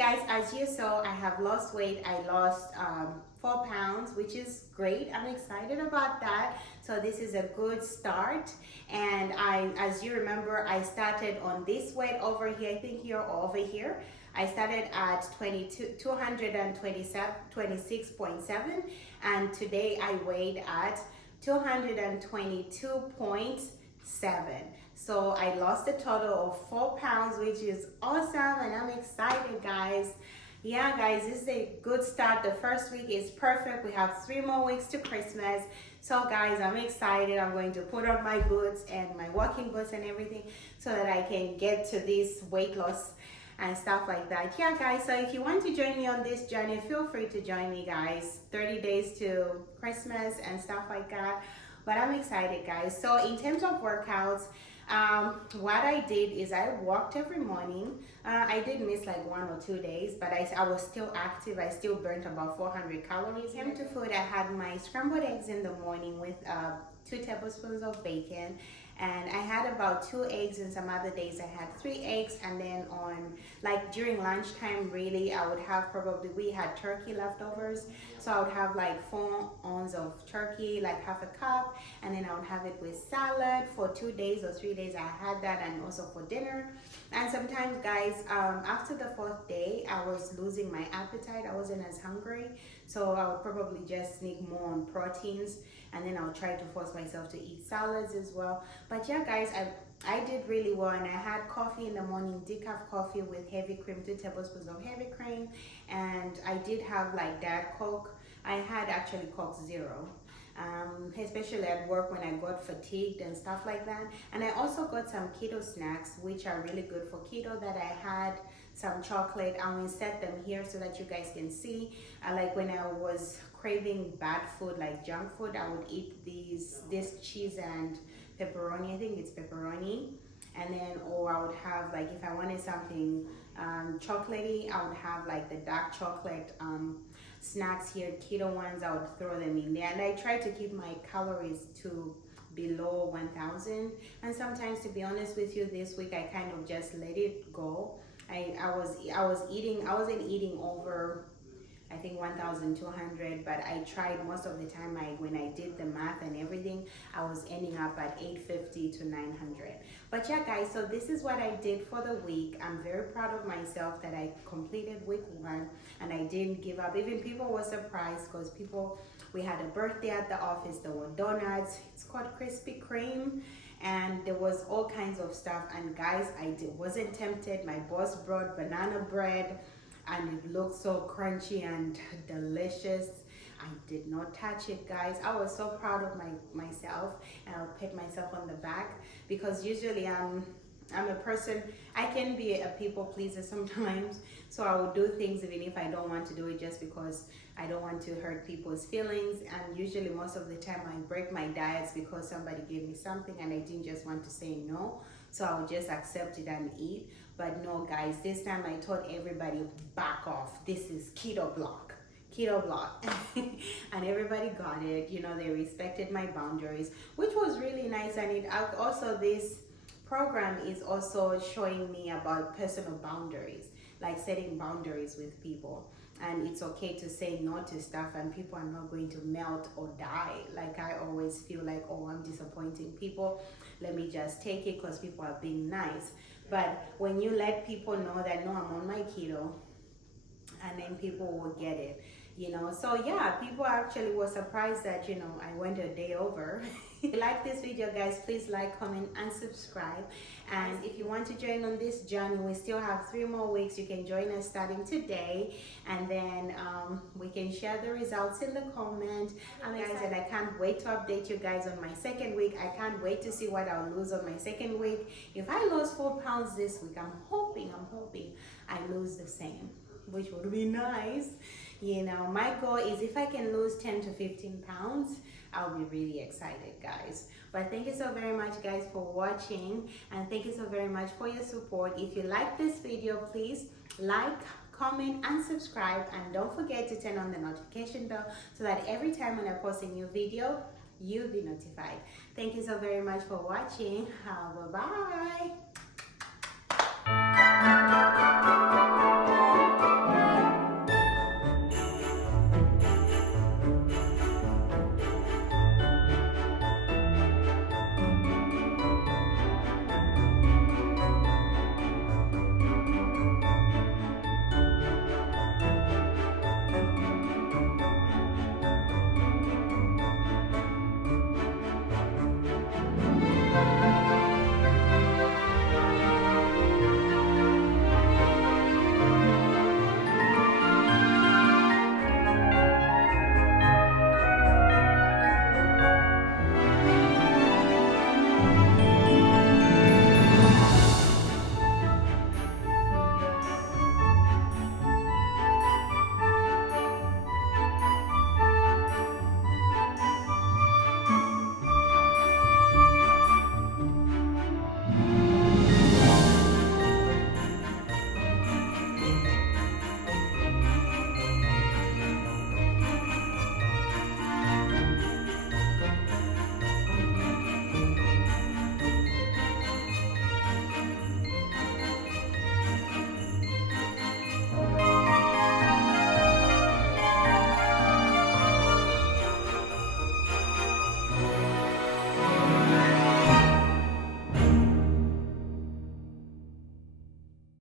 guys, as you saw, I have lost weight. I lost 4 pounds, which is great. I'm excited about that. So this is a good start. And as you remember, I started on this weight over here, I think here or over here. I started at 226.7, and today I weighed at 222.7. So I lost a total of 4 pounds, which is awesome, and I'm excited, guys. Yeah, guys, this is a good start. The first week is perfect. We have 3 more weeks to Christmas. So guys, I'm excited. I'm going to put on my boots and my walking boots and everything so that I can get to this weight loss and stuff like that. Yeah, guys, so if you want to join me on this journey, feel free to join me, guys. 30 days to Christmas and stuff like that. But I'm excited, guys. So in terms of workouts, what I did is I walked every morning. I did miss like 1 or 2 days, but I was still active. I still burnt about 400 calories. To food, I had my scrambled eggs in the morning with 2 tablespoons of bacon, and I had about 2 eggs, and some other days I had 3 eggs. And then on like during lunchtime, really, I would have we had turkey leftovers, so I would have like 4 ounces of turkey, like half a cup, and then I would have it with salad. For 2 days or 3 days I had that, and also for dinner. And sometimes, guys, after the 4th day I was losing my appetite. I wasn't as hungry, so I would probably just sneak more on proteins, and then I'll try to force myself to eat salads as well. But yeah, guys, I did really well, and I had coffee in the morning, decaf coffee with heavy cream, 2 tablespoons of heavy cream, and I did have like Diet Coke. I had actually Coke Zero, especially at work when I got fatigued and stuff like that. And I also got some keto snacks, which are really good for keto, that I had some chocolate. I'll insert them here so that you guys can see. Like when I was craving bad food, like junk food, I would eat this cheese and pepperoni. I think it's pepperoni. And then, or I would have, like, if I wanted something chocolatey, I would have like the dark chocolate snacks here, keto ones. I would throw them in there, and I try to keep my calories to below 1,000. And sometimes, to be honest with you, this week I kind of just let it go. I wasn't eating over, I think, 1,200, but I tried most of the time. When I did the math and everything, I was ending up at 850 to 900. But yeah, guys, so this is what I did for the week. I'm very proud of myself that I completed week 1 and I didn't give up. Even people were surprised, because we had a birthday at the office. There were donuts. It's called Krispy Kreme, and there was all kinds of stuff. And guys, wasn't tempted. My boss brought banana bread, and it looked so crunchy and delicious. I did not touch it, guys. I was so proud of myself, and I'll pat myself on the back, because usually I'm a person, I can be a people pleaser sometimes, so I will do things even if I don't want to do it, just because I don't want to hurt people's feelings. And usually most of the time I break my diets because somebody gave me something and I didn't just want to say no, so I'll just accept it and eat. But no, guys, this time I told everybody, back off. This is keto block. And everybody got it. You know, they respected my boundaries, which was really nice. And this program is also showing me about personal boundaries, like setting boundaries with people. And it's okay to say no to stuff, and people are not going to melt or die. Like, I always feel like, oh, I'm disappointing people, let me just take it because people are being nice. But when you let people know that, no, I'm on my keto, and then people will get it, you know. So yeah, people actually were surprised that, you know, I went a day over. If you like this video, guys, please like, comment, and subscribe. And if you want to join on this journey, we still have 3 more weeks. You can join us starting today, and then we can share the results in the comment. I'm excited. I can't wait to update you guys on my 2nd week. I can't wait to see what I'll lose on my 2nd week. If I lost 4 pounds this week, I'm hoping I lose the same, which would be nice. You know, my goal is, if I can lose 10 to 15 pounds, I'll be really excited, guys. But thank you so very much, guys, for watching, and thank you so very much for your support. If you like this video, please like, comment, and subscribe, and don't forget to turn on the notification bell so that every time when I post a new video, you'll be notified. Thank you so very much for watching. Bye-bye.